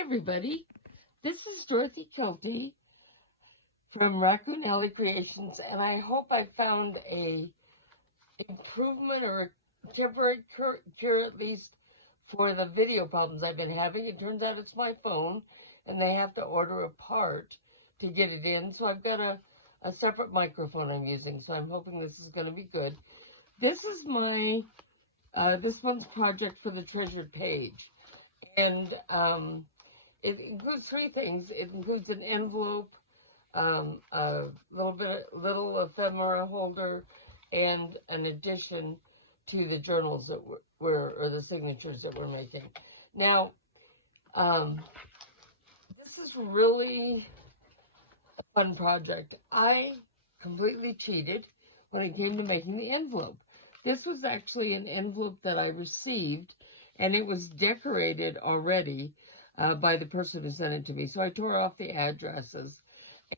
everybody. This is Dorothy Kilty from Raccoon Alley Creations, and I hope I found a improvement or a temporary cure at least for the video problems I've been having. It turns out it's my phone, and they have to order a part to get it in, so I've got a separate microphone I'm using, so I'm hoping this is going to be good. This is my, this month's project for the treasured page, and it includes three things. It includes an envelope, a little ephemera holder, and an addition to the journals that or the signatures that we're making. Now, this is really a fun project. I completely cheated when it came to making the envelope. This was actually an envelope that I received, and it was decorated already by the person who sent it to me. So I tore off the addresses,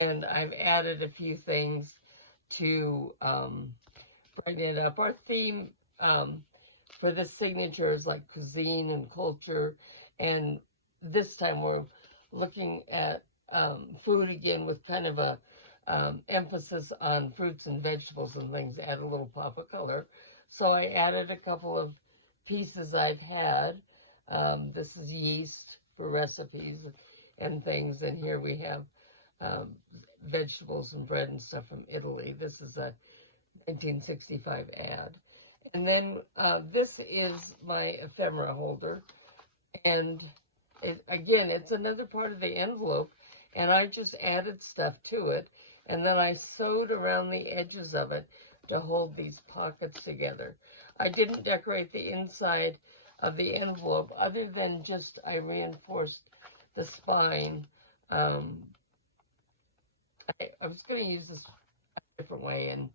and I've added a few things to brighten it up. Our theme for this signature is like cuisine and culture, and this time we're looking at food again with kind of a emphasis on fruits and vegetables and things, add a little pop of color. So I added a couple of pieces I've had. This is yeast for recipes and things, and here we have vegetables and bread and stuff from Italy. This is a 1965 ad. And then this is my ephemera holder, and again, it's another part of the envelope, and I just added stuff to it, and then I sewed around the edges of it to hold these pockets together. I didn't decorate the inside of the envelope other than just I reinforced the spine. I was going to use this a different way, and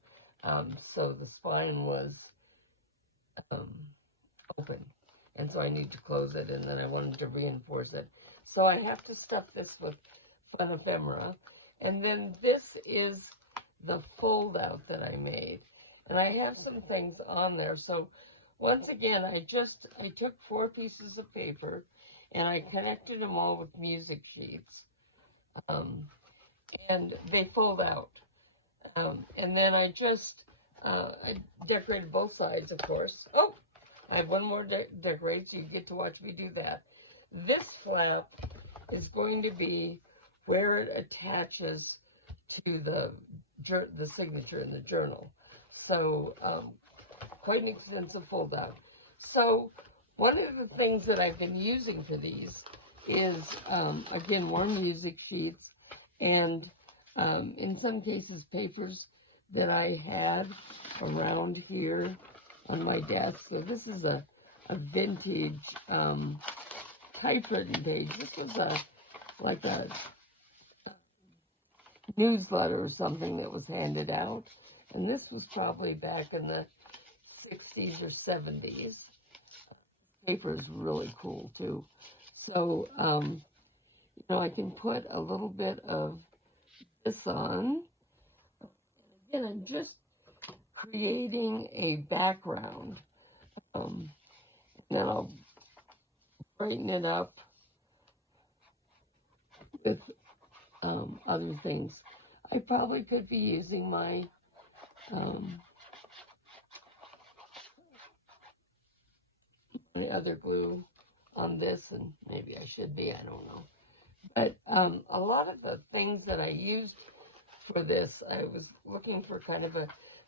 so the spine was open, and so I need to close it, and then I wanted to reinforce it. So I have to stuff this with fun ephemera, and then this is the fold out that I made, and I have some things on there. So once again, I took 4 pieces of paper, and I connected them all with music sheets, and they fold out. And then I decorated both sides, of course. Oh, I have one more decorate, so you get to watch me do that. This flap is going to be where it attaches to the signature in the journal. So quite an extensive fold out. So one of the things that I've been using for these is, again, more music sheets, and in some cases papers that I had around here on my desk. So this is a vintage typewritten page. This was like a newsletter or something that was handed out, and this was probably back in the 60s or 70s. Paper is really cool too. So I can put a little bit of this on. Again, I'm just creating a background. And then I'll brighten it up with other things. I probably could be using my my other glue on this, and maybe I should be, I don't know. But a lot of the things that I used for this, I was looking for kind of a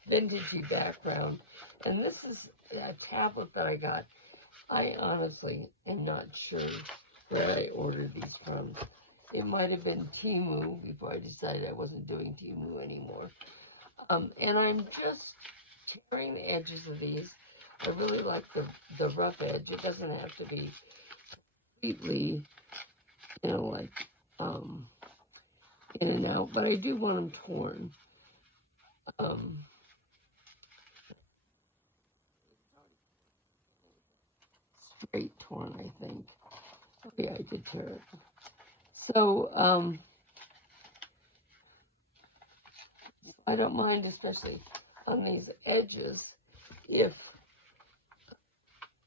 vintagey background, and this is a tablet that I got. I honestly am not sure where I ordered these from. It might have been Temu before I decided I wasn't doing Temu anymore. And I'm just tearing the edges of these. I really like the rough edge. It doesn't have to be completely, like in and out, but I do want them torn. Straight torn, I think. Yeah, I did tear it. So, I don't mind, especially on these edges, if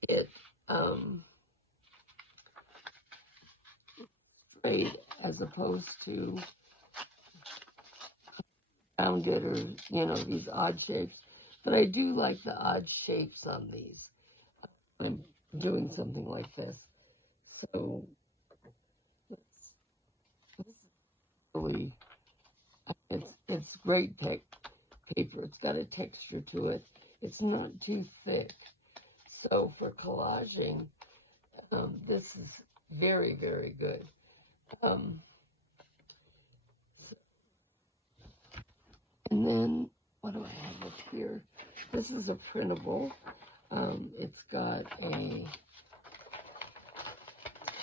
it straight as opposed to rounded or, these odd shapes. But I do like the odd shapes on these. I'm doing something like this. So this is really, it's great paper. It's got a texture to it. It's not too thick. So for collaging, this is very, very good. And then, what do I have up here? This is a printable. It's got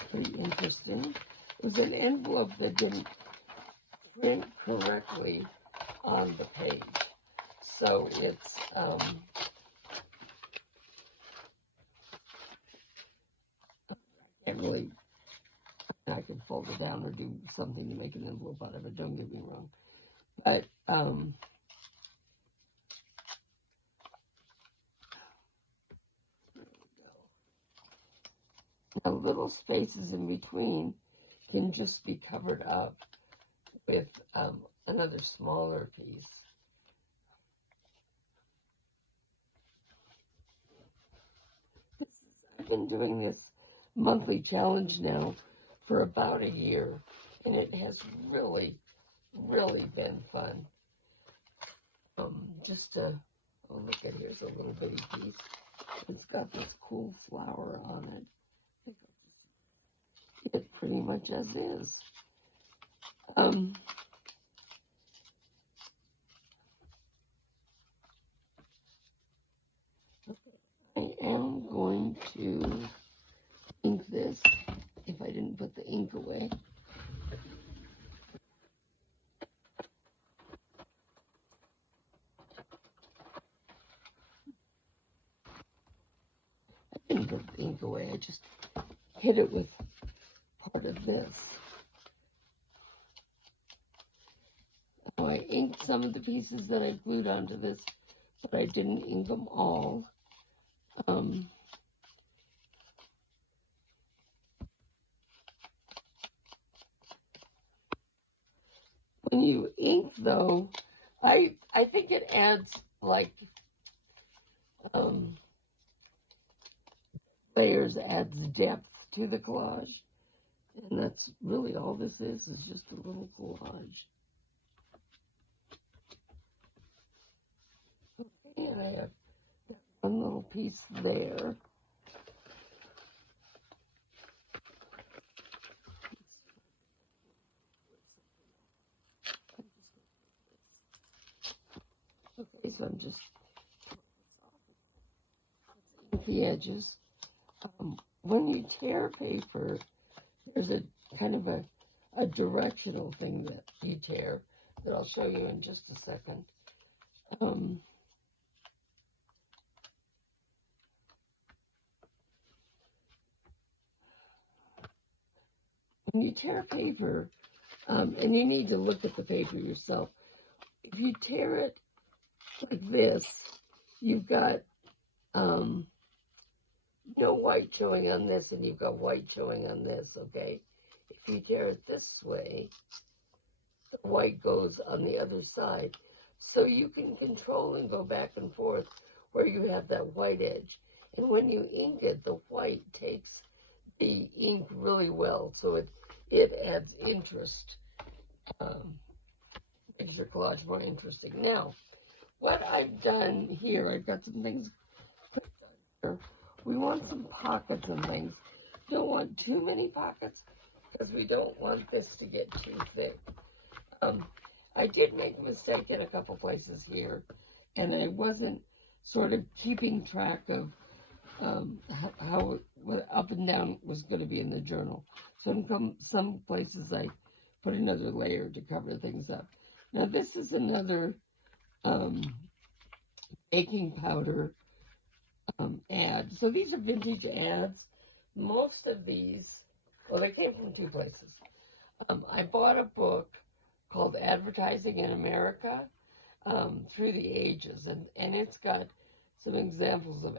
pretty interesting. It was an envelope that didn't print correctly on the page. So it's, I can't really, I could fold it down or do something to make an envelope out of it, don't get me wrong. But, now little spaces in between can just be covered up with another smaller piece. I've been doing this monthly challenge now for about a year, and it has really, really been fun. Oh look at, here's a little bitty piece. It's got this cool flower on it. It pretty much as is. I am going to ink this, if I didn't put the ink away. I didn't put the ink away, I just hit it with part of this. Now I inked some of the pieces that I glued onto this, but I didn't ink them all. When you ink, though, I think it adds, like, layers, adds depth to the collage. And that's really all this is just a little collage. Okay, and I have one little piece there. Okay, so I'm just the edges. When you tear paper, there's a kind of a directional thing that you tear that I'll show you in just a second. When you tear paper, and you need to look at the paper yourself, if you tear it like this, you've got no white showing on this, and you've got white showing on this, okay? If you tear it this way, the white goes on the other side. So you can control and go back and forth where you have that white edge. And when you ink it, the white takes the ink really well, so it adds interest, makes your collage more interesting. Now, what I've done here, I've got some things put on here. We want some pockets and things. Don't want too many pockets because we don't want this to get too thick. I did make a mistake in a couple places here, and I wasn't sort of keeping track of how what up and down was going to be in the journal. So in some places I put another layer to cover things up. Now this is another baking powder ad. So these are vintage ads. Most of these, well, they came from two places. I bought a book called Advertising in America Through the Ages, and it's got some examples of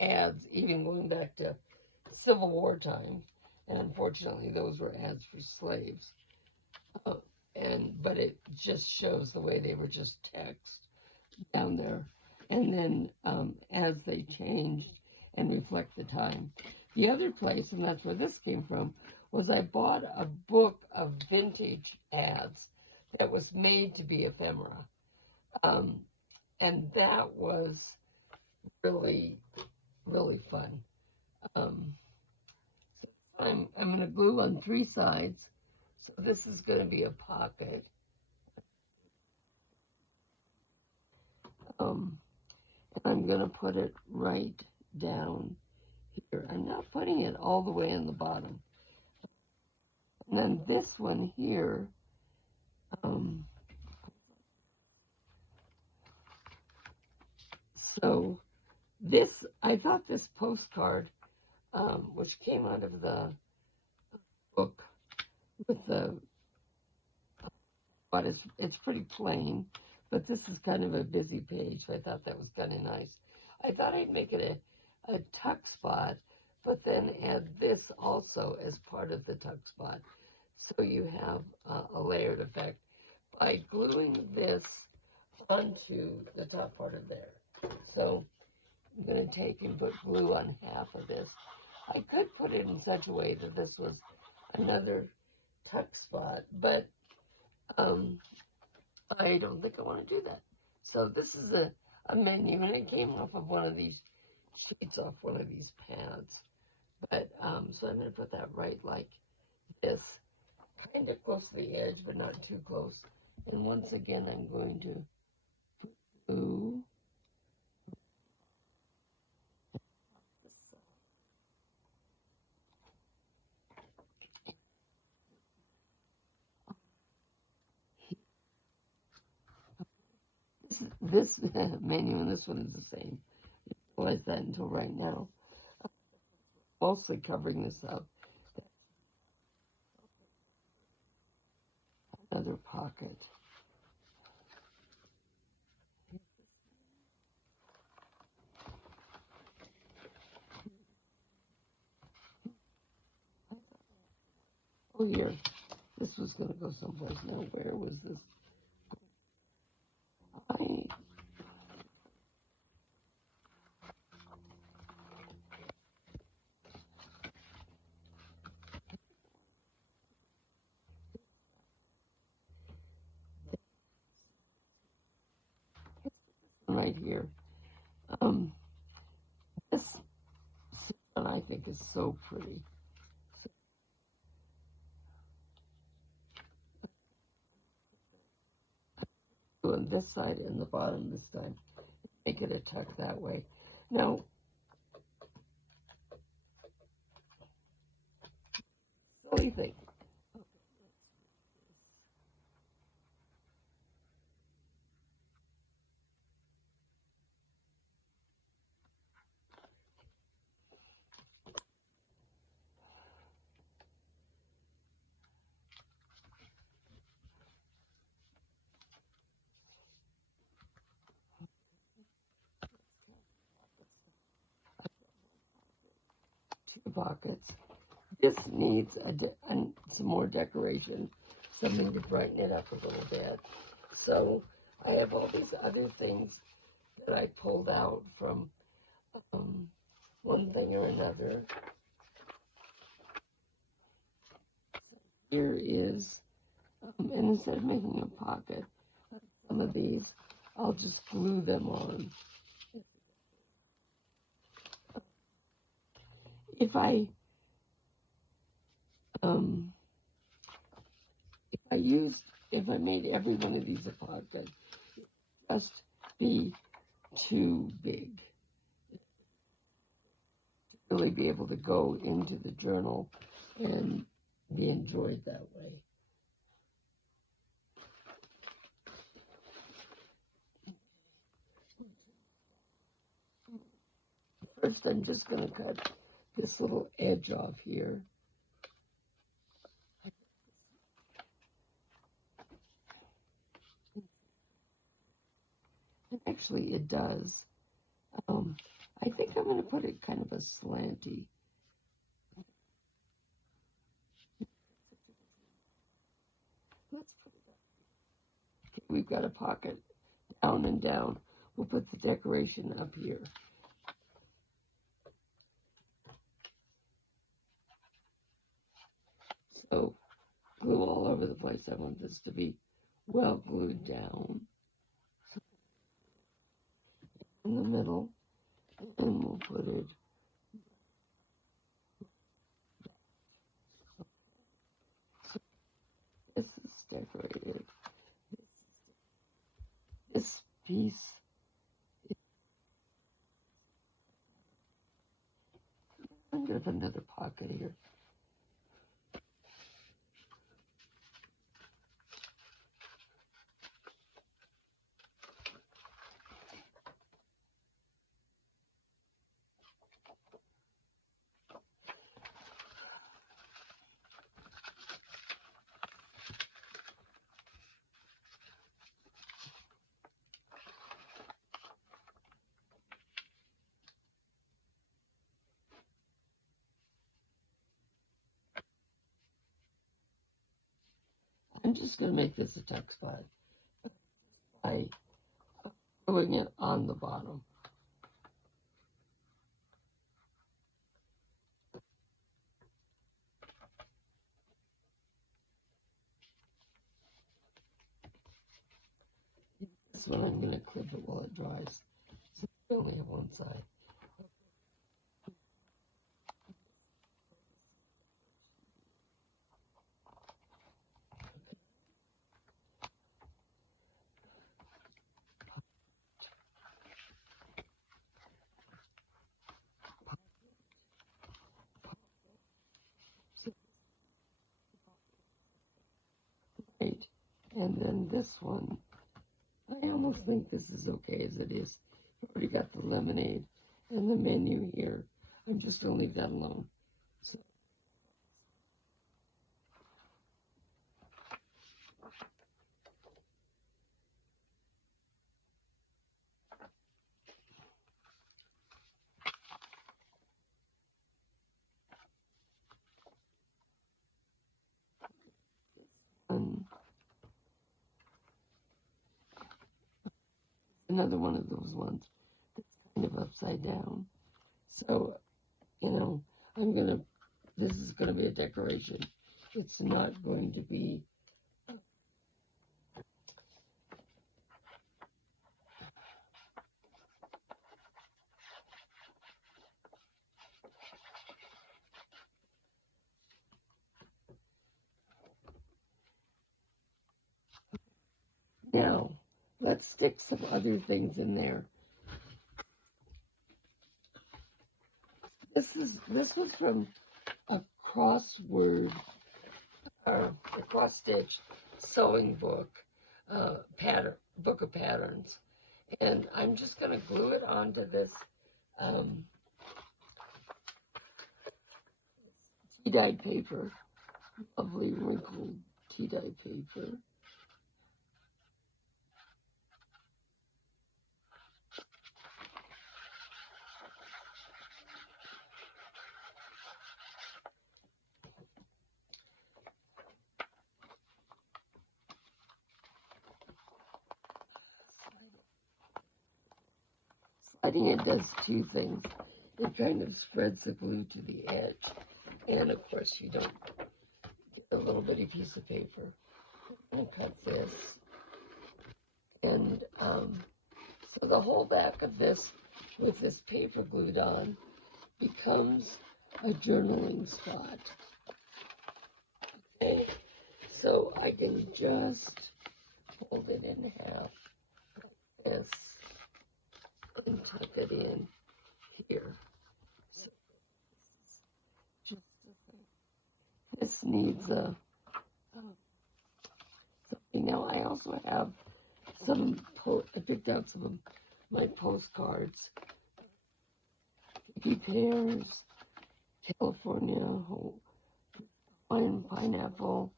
ads even going back to Civil War time. and unfortunately those were ads for slaves. Uh, but it just shows the way they were just text down there, and then as they changed and reflect the time. The other place, and that's where this came from, was I bought a book of vintage ads that was made to be ephemera, um, and that was really really fun. Um, so I'm going to glue on 3 sides. So this is going to be a pocket. Um, and I'm going to put it right down here. I'm not putting it all the way in the bottom. And then this one here, um, so this, I thought this postcard, which came out of the book with the, but it's pretty plain, but this is kind of a busy page, so I thought that was kind of nice. I thought I'd make it a tuck spot, but then add this also as part of the tuck spot, so you have a layered effect by gluing this onto the top part of there. So I'm going to take and put glue on half of this. I could put it in such a way that this was another tuck spot, but I don't think I want to do that. So this is a menu, and it came off of one of these sheets, off one of these pads. But so I'm going to put that right like this, kind of close to the edge, but not too close. And once again, I'm going to glue this menu, and this one is the same. I realized that until right now. Mostly covering this up. Another pocket. Oh, here. This was going to go someplace. Now, where was this? I right here. Um, this one I think is so pretty. So on this side and the bottom this time, make it a tuck that way. Now, silly thing. Two pockets. This needs some more decoration, something to brighten it up a little bit. So I have all these other things that I pulled out from one thing or another. Here is, and instead of making a pocket, some of these, I'll just glue them on. If I um, if I made every one of these a pocket, just be too big to really be able to go into the journal and be enjoyed that way. First, I'm just going to cut this little edge off here. And actually, it does. I think I'm going to put it kind of a slanty. let's put it up. Okay, we've got a pocket down and down. We'll put the decoration up here. So glue all over the place. I want this to be well glued down. So in the middle, and we'll put it. So this is decorated. This piece. I'm gonna put another pocket here. I'm just going to make this a tuck spot by gluing it on the bottom. This one I'm going to clip it while it dries, so we only have one side. Right, and then this one, I almost think this is okay as it is. I've already got the lemonade and the menu here. I'm just going to leave that alone. So, another one of those ones that's kind of upside down. So, you know, this is going to be a decoration. It's not going to be now. Let's stick some other things in there. This was from a crossword or a cross stitch sewing book, book of patterns, and I'm just going to glue it onto this tea dyed paper, lovely wrinkled tea dyed paper. Sliding it does two things. It kind of spreads the glue to the edge, and of course you don't get a little bitty piece of paper. I'm going to cut this, and so the whole back of this, with this paper glued on, becomes a journaling spot. Okay, so I can just fold it in half like this and tuck it in here. So just this needs a something. Now I also have some. I picked out some of my postcards. Pears, California, Hawaiian pineapple.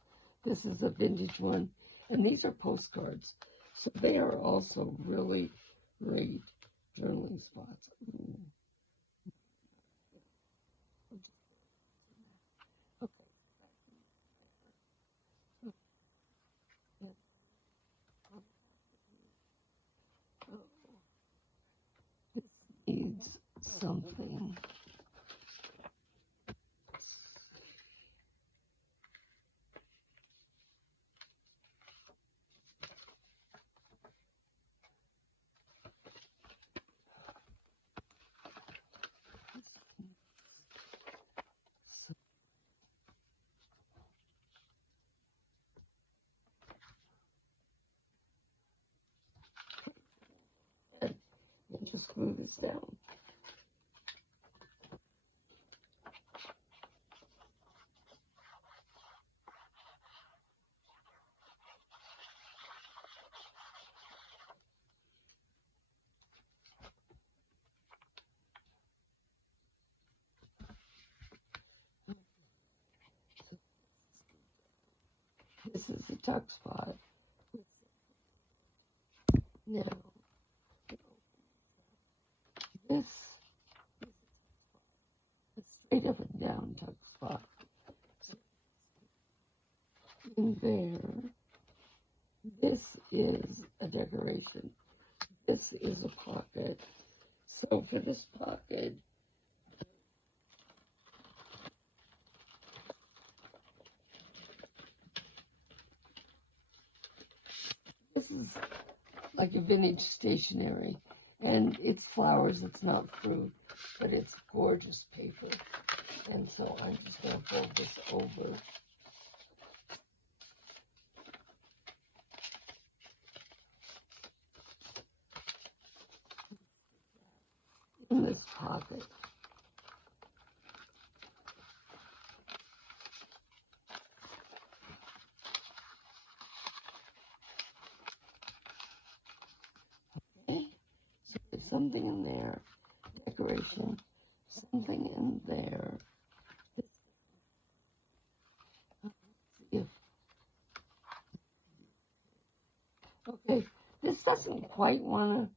This is a vintage one, and these are postcards, so they are also really great journaling spots. Ooh. Okay. something. And just glue this down. This is the tuck spot. Now, this is straight up and down tuck spot. So in there, this is a decoration. This is a pocket. So for this pocket, this is like a vintage stationery, and it's flowers, it's not fruit, but it's gorgeous paper. And so I'm just going to fold this over. In this pocket. Okay, so there's something in there, decoration, something in there. Okay, this doesn't quite want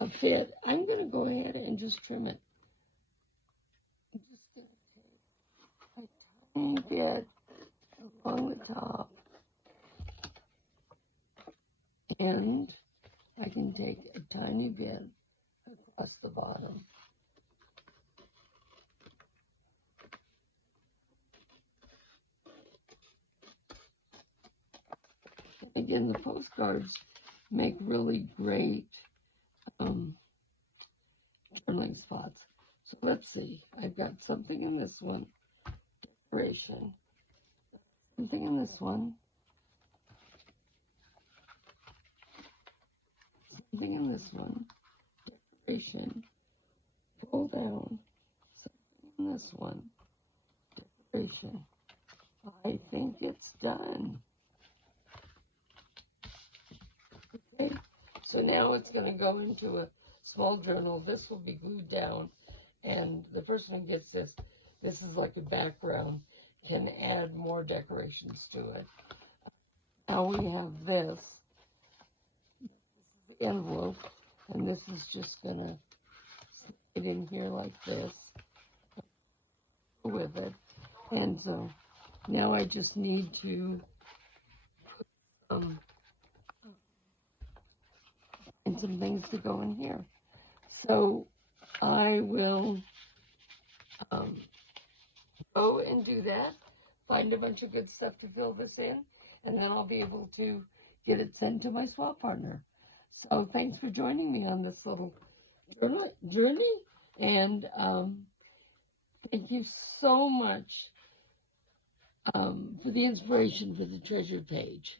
to fit. I'm going to go ahead and just trim it. I'm just going to take a tiny bit along the top, and I can take a tiny bit across the bottom. Again, the postcards make really great journaling spots. So let's see. I've got something in this one, decoration. Something in this one. Something in this one, decoration. Pull down. Something in this one, decoration. I think it's done. Okay, so now it's going to go into a small journal. This will be glued down, and the person who gets this, this is like a background, can add more decorations to it. Now we have this. This is the envelope, and this is just going to slide in here like this with it. And so now I just need to put some things to go in here. So I will go and do that, find a bunch of good stuff to fill this in, and then I'll be able to get it sent to my swap partner. So thanks for joining me on this little journey, and thank you so much for the inspiration for the treasure page.